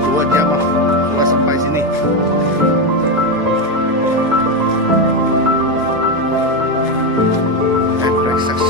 luar jam luar sampai sini. And breakfast.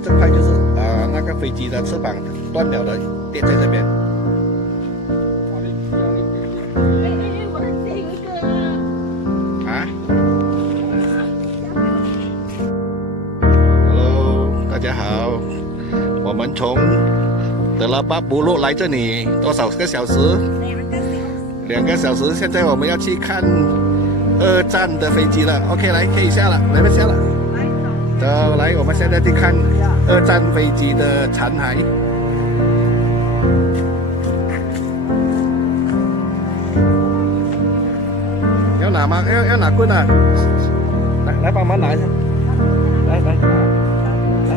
这块就是那个飞机的翅膀断了的，跌在这边。我的第一个啊 ？Hello， 大家好，我们从德拉巴布鲁来这里多少个小时？2个小时。现在我们要去看2战的飞机了。OK， 来，可以下了，你们下了。走，来，我们现在去看2战飞机的残骸。要拿吗？要拿棍啊！来帮忙拿一下。来，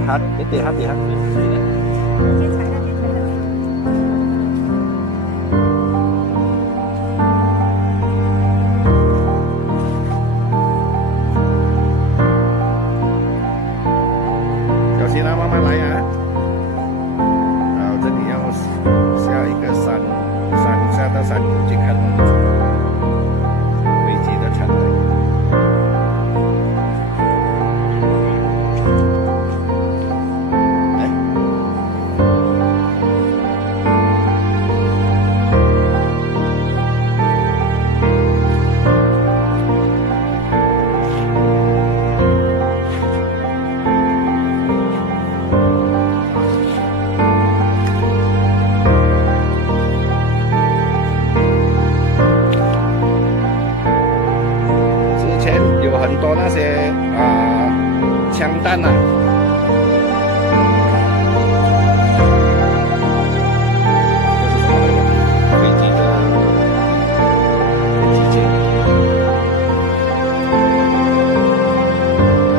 下，你跌下。慢慢来啊！好，这里要下一个山，下到山谷去看飞机的残骸。来，很多那些枪弹啊，飞机的机件，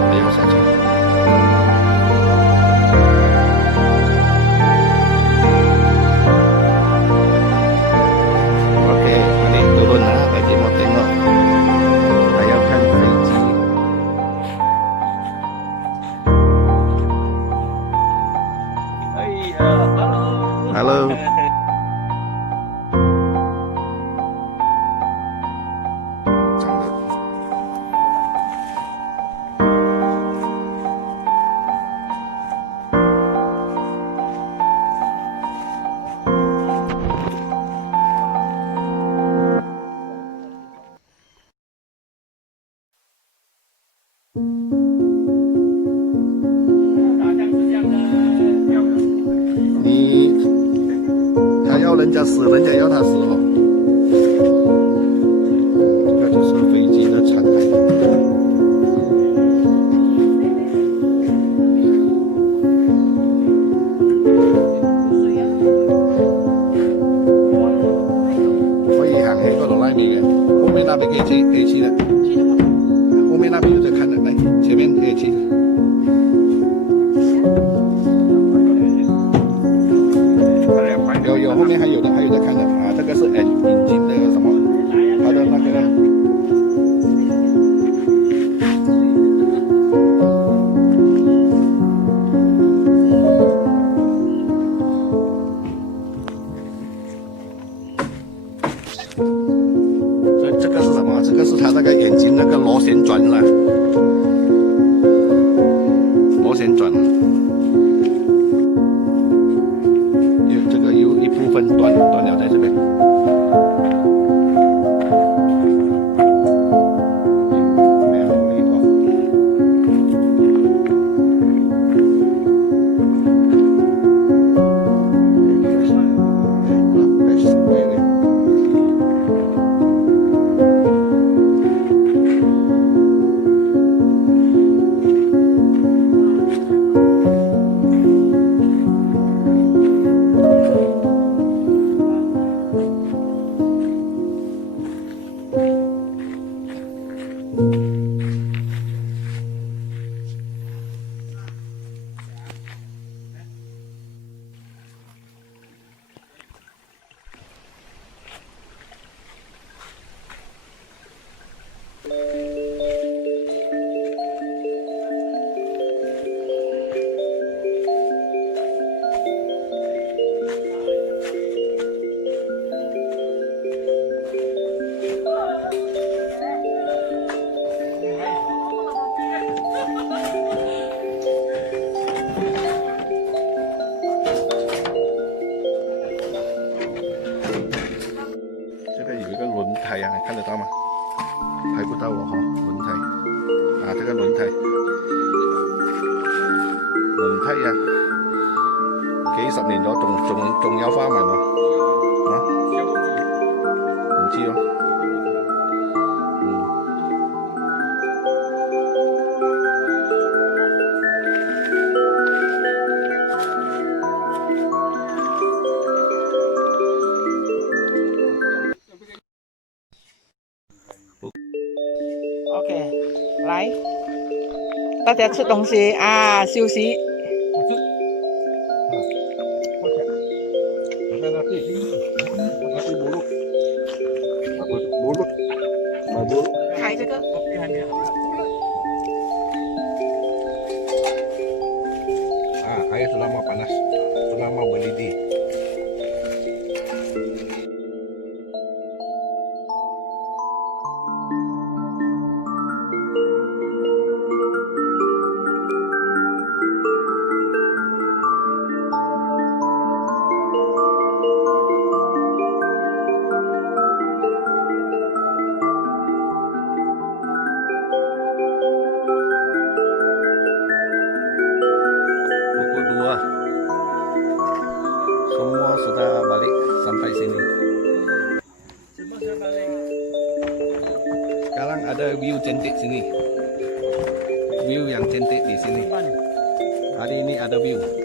还要下去。OK， ini turun lah, lagi mau tengok. Saya akan飞机。Hello。他要人家死，人家要他死哦。这个就是飞机的残骸。可以行起嗰度拉尾嘅，后面那边可以去的。后面那边有在看的，来前面可以去。有后面还有的看的啊，这个是引擎的什么，它的那个。这个是什么？这个是它那个眼睛那个螺旋转了，螺旋转。有一部分断了在这边。台呀、你看得到吗？拍不到我哈、轮胎啊，这个轮胎呀、幾十年咗，仲有花紋喎、啊，唔知喎，OK，来，大家吃东西啊，休息。开这个。air selama panas, selama mendidih. Pukul 2 semua sudah balik sampai sini. Sekarang ada view cantik sini, view yang cantik di sini. Hari ini ada view.